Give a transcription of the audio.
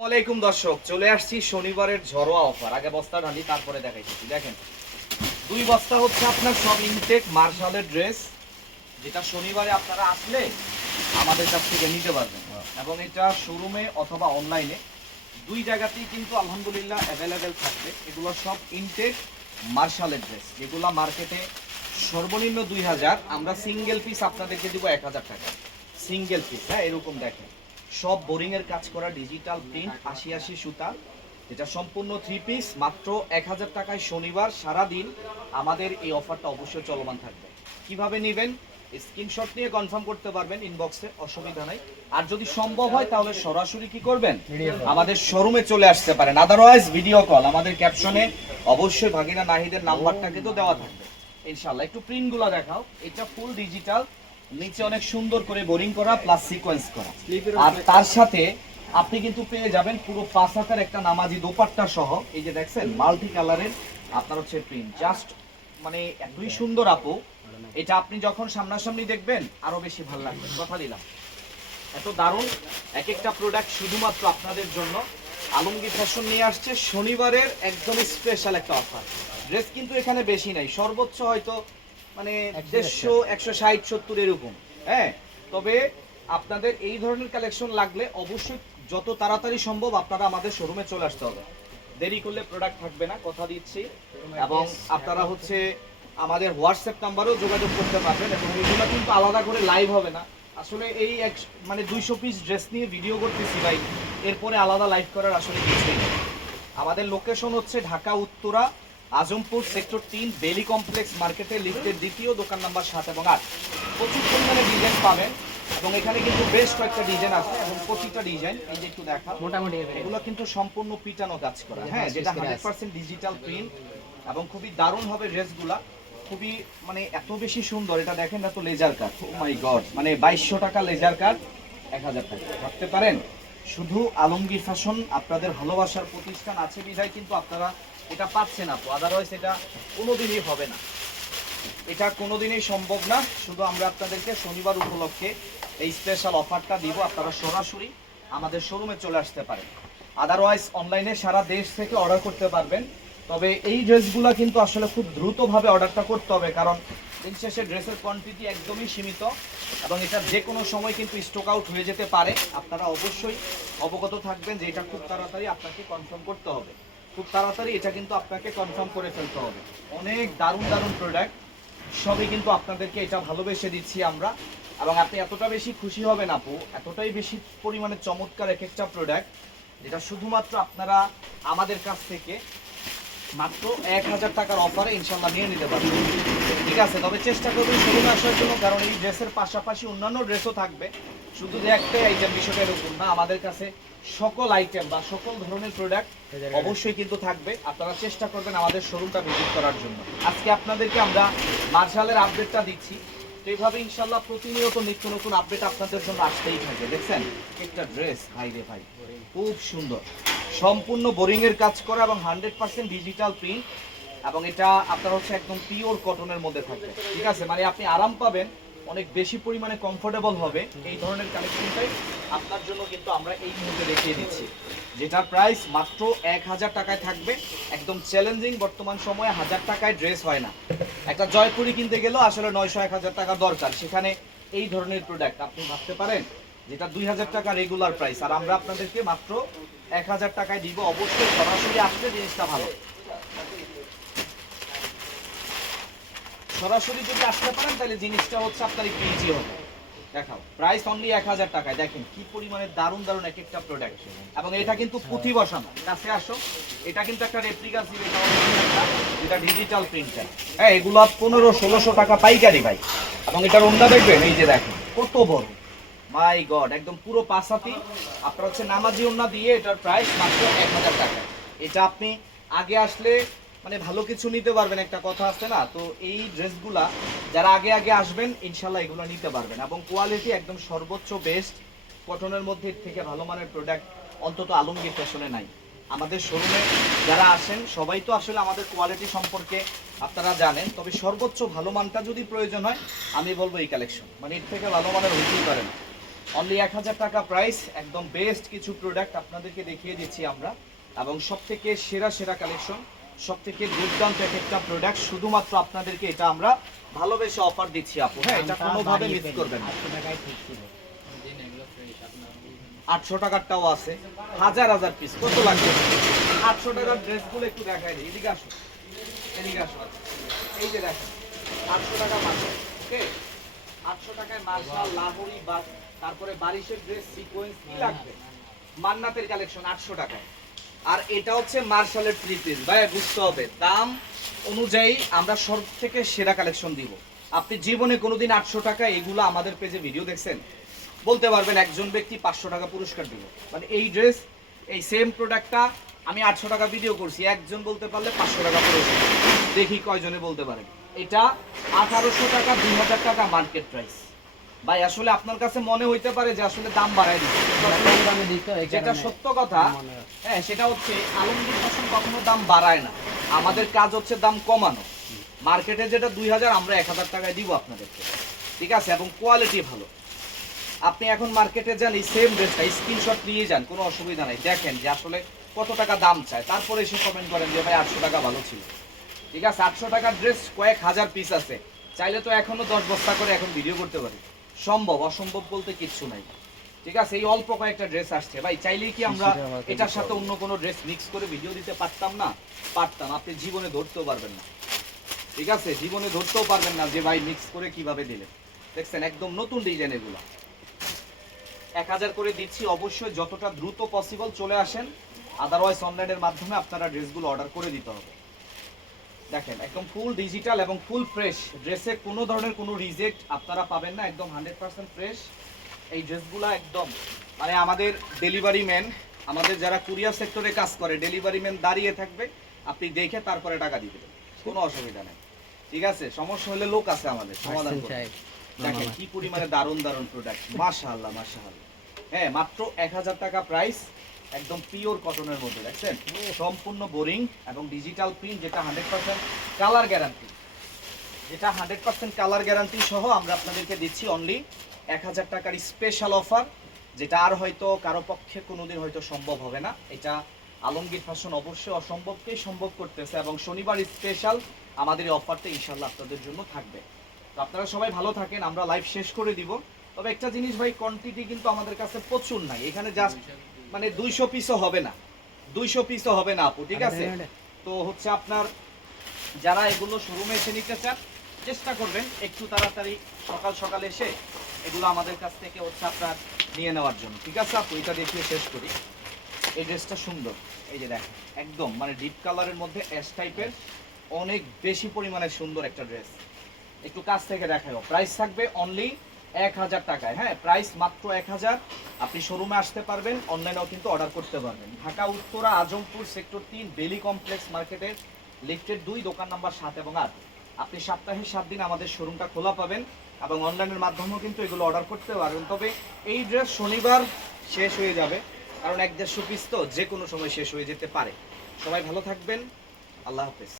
ওয়ালাইকুম দর্শক, চলে আসছি শনিবারের ঝরোয়া অফার। আগে বস্তা ঢালি তারপরে দেখাইছি। দেখেন, দুই বস্তা হচ্ছে আপনার সব ইনটেক মার্শালের ড্রেস, যেটা শনিবারে আপনারা আসলে আমাদের কাছ থেকে নিতে পারবেন। এবং এটা শোরুমে অথবা অনলাইনে দুই জায়গাতেই কিন্তু আলহামদুলিল্লাহ অ্যাভেলেবেল থাকবে। এগুলো সব ইনটেক মার্শালের ড্রেস, যেগুলো মার্কেটে সর্বনিম্ন 2000, আমরা সিঙ্গেল পিস আপনাদেরকে দিব 1000 টাকা সিঙ্গেল পিস। হ্যাঁ, এরকম দেখেন, সব বোরিং এর কাজ করা ডিজিটাল প্রিন্ট 80 সুতা, যেটা সম্পূর্ণ থ্রি পিস, মাত্র 1000 টাকায়। শনিবার সারা দিন আমাদের এই অফারটা অবশ্যই চলমান থাকবে। কিভাবে নেবেন, স্ক্রিনশট নিয়ে কনফার্ম করতে পারবেন ইনবক্সে, অসুবিধা নাই। আর যদি সম্ভব হয় তাহলে সরাসরি কি করবেন, আমাদের শোরুমে চলে আসতে পারেন। আদারওয়াইজ ভিডিও কল, আমাদের ক্যাপশনে অবশ্যই ভাগিনা নাহিদের নাম্বারটা কিন্তু দেওয়া থাকবে ইনশাআল্লাহ। একটু প্রিন্ট গুলো দেখাও। এটা ফুল ডিজিটাল, নিচে অনেক সুন্দর করে বোরিং করা প্লাস সিকোয়েন্স করা, আর তার সাথে আপনি কিন্তু পেয়ে যাবেন পুরো 5 হাতের একটা নামাজি দোপাট্টা সহ। এই যে দেখছেন মাল্টি কালারের আপনার হচ্ছে প্রিন্ট, জাস্ট মানে এতই সুন্দর আপু। এটা আপনি যখন সামনাসামনি দেখবেন আরো বেশি ভালো লাগবে, কথা দিলাম। এত দারুণ এক একটা প্রোডাক্ট শুধুমাত্র আপনাদের জন্য আলমগীর ফ্যাশন নিয়ে আসছে শনিবারের একদম স্পেশাল একটা অফার। ড্রেস কিন্তু এখানে বেশি নাই, সর্বোচ্চ হয়তো মানে 150, 160, 70 এরকম। হ্যাঁ, তবে আপনাদের এই ধরনের কালেকশন লাগলে অবশ্যই যত তাড়াতাড়ি সম্ভব আপনারা আমাদের শোরুমে চলে আসতে হবে। দেরি করলে প্রোডাক্ট থাকবে না, কথা দিচ্ছি। এবং আপনারা হচ্ছে আমাদের হোয়াটসঅ্যাপ নাম্বারেও যোগাযোগ করতে পারবেন। এবং এগুলো কিন্তু আলাদা করে লাইভ হবে না, আসলে এই মানে 200 পিস ড্রেস নিয়ে ভিডিও করতেছি ভাই, এরপরে আলাদা লাইভ করার আসলে কিছুই নেই। আমাদের লোকেশন হচ্ছে ঢাকা উত্তরা আজমপুর সেক্টর 3 বেলি কমপ্লেক্স মার্কেটে, লিফটের দ্বিতীয়, দোকান নাম্বার 7 এবং 8। প্রচুর পরিমাণে ডিজাইন পাবেন এবং এখানে কিন্তু বেশ কয়েকটা ডিজাইন আছে এবং প্রতিটা ডিজাইন এই যে একটু দেখা মোটামুটি এগুলো কিন্তু সম্পূর্ণ পিটানো কাজ করা। হ্যাঁ, যেটা 100% ডিজিটাল প্রিন্ট এবং খুবই দারুণ হবে ড্রেসগুলা, খুবই মানে এত বেশি সুন্দর। এটা দেখেন না তো, লেজার কাট, ও মাই গড, মানে 2200 টাকা লেজার কাট, 1000 টাকা। ভাবতে পারেন, শুধু আলমগীর ফ্যাশন আপনাদের ভালোবাসার প্রতিষ্ঠান আছে বিধায় কিন্তু আপনারা এটা পাচ্ছেন আপু, আদারওয়াইজ এটা কোনোদিনই হবে না, এটা কোনোদিনই সম্ভব না। শুধু আমরা আপনাদেরকে শনিবার উপলক্ষে এই স্পেশাল অফারটা দিব, আপনারা সরাসরি আমাদের শোরুমে চলে আসতে পারেন। আদারওয়াইজ অনলাইনে সারা দেশ থেকে অর্ডার করতে পারবেন। তবে এই ড্রেসগুলো কিন্তু আসলে খুব দ্রুতভাবে অর্ডারটা করতে হবে, কারণ দিন শেষে ড্রেসের কোয়ান্টিটি একদমই সীমিত এবং এটা যে কোনো সময় কিন্তু স্টক আউট হয়ে যেতে পারে। আপনারা অবশ্যই অবগত থাকবেন যে এটা খুব তাড়াতাড়ি আপনাকে কনফার্ম করতে হবে, খুব তাড়াতাড়ি এটা কিন্তু আপনাকে কনফার্ম করে ফেলতে হবে। অনেক দারুণ দারুণ প্রোডাক্ট, সবই কিন্তু আপনাদেরকে এটা ভালোবেসে দিচ্ছি আমরা। এবং আপনি এতটা বেশি খুশি হবেন আপু, এতটাই বেশি পরিমাণে চমৎকার এক একটা প্রোডাক্ট, যেটা শুধুমাত্র আপনারা আমাদের কাছ থেকে মাত্র 1000 টাকার অফারে ইনশাল্লাহ নিয়ে নিতে পারবেন। ঠিক আছে, তবে চেষ্টা করবেন শোরুমে আসার জন্য, কারণ এই ড্রেসের পাশাপাশি অন্যান্য ড্রেসও থাকবে, শুধু যে একটাই আইটেম বিষয়টা এরকম না। আমাদের কাছে সকল আইটেম বা সকল ধরনের প্রোডাক্ট অবশ্যই কিন্তু থাকবে। আপনারা চেষ্টা করবেন আমাদের শোরুমটা ভিজিট করার জন্য। আজকে আপনাদেরকে আমরা মার্শালের আপডেটটা দিচ্ছি, তো এইভাবে ইনশাল্লাহ প্রতিনিয়ত নিত্য নতুন আপডেট আপনাদের জন্য আসতেই থাকবে। দেখছেন একটা ড্রেস, ভাই রে ভাই, খুব সুন্দর, সম্পূর্ণ বোরিং এর কাজ করা এবং 100% ডিজিটাল প্রিন্ট, এবং এটা আপনার হচ্ছে একদম পিওর কটনের মধ্যে থাকবে। ঠিক আছে, মানে আপনি আরাম পাবেন, অনেক বেশি পরিমাণে কমফোর্টেবল হবে। এই ধরনের কালেকশনটাই আপনার জন্য কিন্তু আমরা এই মুহূর্তে দেখিয়ে দিচ্ছি, যেটার প্রাইস মাত্র 1000 টাকায় থাকবে। একদম চ্যালেঞ্জিং, বর্তমান সময়ে 1000 টাকায় ড্রেস হয় না। একটা জয়পুরি কিনতে গেলেও আসলে 900-1000 টাকা দরকার, সেখানে এই ধরনের প্রোডাক্ট আপনি ভাবতে পারেন যেটা 2000 টাকা রেগুলার প্রাইস, আর আমরা আপনাদেরকে মাত্র 1000 টাকায় দিব। অবশ্যই সরাসরি আসলে জিনিসটা ভালো, সরাসরি যদি আসতে পারেন তাহলে জিনিসটা হচ্ছে আপনার একটু ইজি হবে। দেখাও, প্রাইস অনলি 1000 টাকায়। দেখেন কি পরিমাণে দারুণ দারুণ এক একটা প্রোডাক্ট, এবং এটা কিন্তু পুঁথি বসানো। কাছে আসো, এটা কিন্তু একটা রেপ্লিকা সিল, এটা ডিজিটাল প্রিন্টার। হ্যাঁ, এগুলো 1500-1600 টাকা পাইকারি ভাই। এবং এটার ওন্না দেখবেন, এই যে দেখেন কত বড়, মাই গড, একদম পুরো পাঁচাতি আপনার হচ্ছে নামাজি ওন্না দিয়ে। এটার প্রাইস মাত্র 1000 টাকা। এটা আপনি আগে আসলে মানে ভালো কিছু নিতে পারবেন, একটা কথা আছে না, তো এই ড্রেসগুলা যারা আগে আগে আসবেন ইনশাল্লাহ এগুলো নিতে পারবেন। এবং কোয়ালিটি একদম সর্বোচ্চ বেস্ট কটনের মধ্যে থেকে ভালো মানের প্রোডাক্ট অন্তত আলমগীর ফ্যাশনে নাই। আমাদের শোরুমে যারা আসেন সবাই তো আসলে আমাদের কোয়ালিটি সম্পর্কে আপনারা জানেন, তবে সর্বোচ্চ ভালো মানটা যদি প্রয়োজন হয় আমি বলবো এই কালেকশন, মানে এর থেকে ভালো মানের হইতেই পারে না। অনলি 1000 টাকা প্রাইস, একদম বেস্ট কিছু প্রোডাক্ট আপনাদেরকে দেখিয়ে দিচ্ছি আমরা, এবং সবথেকে সেরা সেরা কালেকশন, সবথেকে দুর্দান্ত এক একটা প্রোডাক্ট, শুধুমাত্র আপনাদেরকে এটা আমরা ভালোবেসে অফার দিচ্ছি আপু। হ্যাঁ, এটা কোনোভাবে মিস করবেন না। 800 টাকারটাও আছে, হাজার হাজার পিস, কত লাগবে? 800 টাকার ড্রেসগুলো একটু দেখাই দিই, এদিকে আসো, এদিকে আসো। এই যে দেখেন 800 টাকা মার্শাল, ওকে 800 টাকায় মার্শাল, লাহোরি বা তারপরে বারিশের ড্রেস, সিকোয়েন্স, কি লাগবে? মান্নাতের কালেকশন 800 টাকায়। আর এটা হচ্ছে মার্শালের 3 পিস, ভাই বুঝতে হবে দাম অনুযায়ী আমরা সব থেকে সেরা কালেকশন দিব। আপনি জীবনে কোনোদিন 800 টাকা এগুলো আমাদের পেজে ভিডিও দেখছেন? বলতে পারবেন একজন ব্যক্তি 500 টাকা পুরস্কার দিব, মানে এই ড্রেস এই সেম প্রোডাক্টটা আমি 800 টাকা ভিডিও করছি, একজন বলতে পারলে 500 টাকা পুরস্কার। দেখি কয়জনে বলতে পারেন। এটা 1800 টাকা, 2000 টাকা মার্কেট প্রাইস। ভাই আসলে আপনার কাছে মনে হইতে পারে যে আসলে দাম বাড়ায় দিচ্ছে, যেটা সত্য কথা। হ্যাঁ, সেটা হচ্ছে আলমগীর ফ্যাশন কখনো দাম বাড়ায় না, আমাদের কাজ হচ্ছে দাম কমানো। মার্কেটে যেটা 2000 আমরা 1000 টাকায় দিব আপনাদেরকে, ঠিক আছে, এবং কোয়ালিটি ভালো। আপনি এখন মার্কেটে যান, এই সেম ড্রেসটা স্ক্রিনশট নিয়ে যান, কোনো অসুবিধা নাই, দেখেন যে আসলে কত টাকা দাম চায়, তারপরে এসে কমেন্ট করেন যে ভাই 800 টাকা ভালো ছিল। ঠিক আছে, 800 টাকার ড্রেস কয়েক হাজার পিস আছে, চাইলে তো এখনো 10 বস্তা করে এখন ভিডিও করতে পারি, সম্ভব, অসম্ভব বলতে কিচ্ছু নাই। ঠিক আছে, এই অল্প কয়েকটা ড্রেস আসছে, ভাই চাইলেই কি আমরা এটার সাথে অন্য কোনো ড্রেস মিক্স করে ভিডিও দিতে পারতাম না? পারতাম, আপনি জীবনে ধরতেও পারবেন না। ঠিক আছে, জীবনে ধরতেও পারবেন না যে ভাই মিক্স করে কিভাবে দিলেন। দেখছেন একদম নতুন ডিজাইন, এগুলো 1000 করে দিচ্ছি, অবশ্যই যতটা দ্রুত পসিবল চলে আসেন, আদারওয়াইজ অনলাইনের মাধ্যমে আপনারা ড্রেসগুলো অর্ডার করে দিতে হবে। দেখেন একদম ফুল ডিজিটাল এবং ফুল ফ্রেশ, ড্রেসে কোনো ধরনের কোনো রিজেক্ট আপনারা পাবেন না, একদম 100% ফ্রেশ এই ড্রেসগুলো। একদম মানে আমাদের ডেলিভারি ম্যান, আমাদের যারা কুরিয়ার সেক্টরে কাজ করে, ডেলিভারি ম্যান দাঁড়িয়ে থাকবে, আপনি দেখে তারপরে টাকা দিয়ে দেবেন, কোনো অসুবিধা নেই। ঠিক আছে, সমস্যা হলে লোক আছে আমাদের সমাধান করবে। দেখেন কি পরিমাণে দারুণ দারুণ প্রোডাক্ট, মাশাআল্লাহ মাশাআল্লাহ। হ্যাঁ, মাত্র 1000 টাকা প্রাইস, একদম পিওর কটনের মধ্যে, দেখছেন সম্পূর্ণ বোরিং এবং ডিজিটাল প্রিন্ট, যেটা 100% কালার গ্যারান্টি, যেটা 100% কালার গ্যারান্টি সহ আমরা আপনাদেরকে দিচ্ছি অনলি 1000 টাকার স্পেশাল অফার, যেটা আর হয়তো কারো পক্ষে কোনোদিন হয়তো সম্ভব হবে না। এটা আলমগীর ফ্যাশন অবশ্যই অসম্ভবকেই সম্ভব করতেছে, এবং শনিবার স্পেশাল আমাদের এই অফারটা ইনশাল্লাহ আপনাদের জন্য থাকবে। তো আপনারা সবাই ভালো থাকেন, আমরা লাইভ শেষ করে দিব। তবে একটা জিনিস ভাই, কোয়ান্টিটি কিন্তু আমাদের কাছে প্রচুর নাই, এখানে জাস্ট মানে 200 পিসও হবে না, 200 পিসও হবে না আপু। ঠিক আছে, তো হচ্ছে আপনার যারা এগুলো শোরুমে এসে নিতে চান, চেষ্টা করবেন একটু তাড়াতাড়ি সকাল সকাল এসে এগুলো আমাদের কাছ থেকে হচ্ছে আপনার নিয়ে নেওয়ার জন্য। ঠিক আছে আপু, এটা দেখিয়ে শেষ করি। এই ড্রেসটা সুন্দর, এই যে দেখেন একদম মানে ডিপ কালারের মধ্যে অ্যাশ টাইপের, অনেক বেশি পরিমাণে সুন্দর একটা ড্রেস, একটু কাছ থেকে দেখাও। প্রাইস থাকবে অনলি 1000 টাকায়। হ্যাঁ, প্রাইস মাত্র 1000। আপনি শোরুমে আসতে পারবেন, অনলাইনেও কিন্তু অর্ডার করতে পারবেন। ঢাকা উত্তরা আজমপুর সেক্টর 3 বেলি কমপ্লেক্স মার্কেটের লিফটের 2, দোকান নাম্বার 7 এবং 8। আপনি সপ্তাহে 7 দিন আমাদের শোরুমটা খোলা পাবেন, এবং অনলাইনের মাধ্যমেও কিন্তু এগুলো অর্ডার করতে পারবেন। তবে এই ড্রেস শনিবার শেষ হয়ে যাবে, কারণ 1-150 পিস তো যে কোনো সময় শেষ হয়ে যেতে পারে। সবাই ভালো থাকবেন, আল্লাহ হাফেজ।